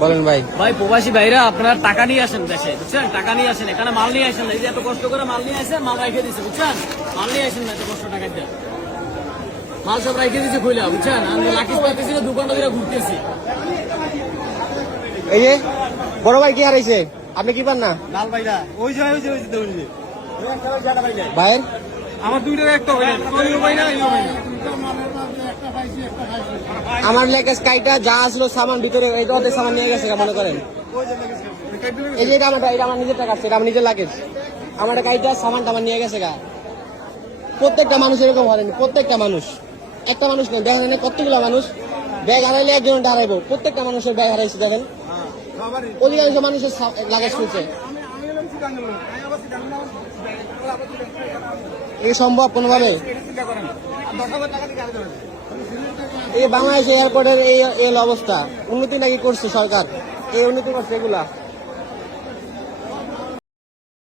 বলেন ভাই। ভাই প্রবাসী ভাইরা আপনারা টাকা নিয়ে আসেন দেশে, বুঝছেন? টাকা নিয়ে আসেন, এখানে মাল নিয়ে আসেন না। এই যে এত কষ্ট করে মাল নিয়ে আসেন, মাল রেখে দিচ্ছে, বুঝছেন? মাল নিয়ে আসেন না, এত কষ্ট টাকা দিয়ে মাল সব রেখে দিচ্ছে খুলে, বুঝছেন? আমি লাকিস পাইতেছি, 2 ঘন্টা ধরে ঘুরতেছি। এই যে বড় ভাই কি হারাইছে, আপনি কি পান না লাল ভাইরা ওই যে ভাইয়ের? আমার দুইটার একটা আমার লেগে স্কাইটা যা আসলো সামান ভিতরে এই ওদের সামান নিয়ে গেছে মনে করেন। এই যে এটা আমার নিজের টাকা, এটা আমার নিজের লাগেজ। আমার গাড়িটা সামান টামান নিয়ে গেছে গা। প্রত্যেকটা মানুষ এরকম হয়নি, প্রত্যেকটা মানুষ, একটা মানুষ নেই, দেখেন কতগুলো মানুষ ব্যাগ হারাইলে একজন হারাইবো, প্রত্যেকটা মানুষের ব্যাগ হারাইছে দেখেন, অধিকাংশ মানুষের লাগেজ খুলছে। এ সম্ভব কোনোভাবে? এই বাংলাদেশ এয়ারপোর্টের এই অবস্থা, উন্নতি নাকি করছে সরকার, এই উন্নতি করছে এগুলা।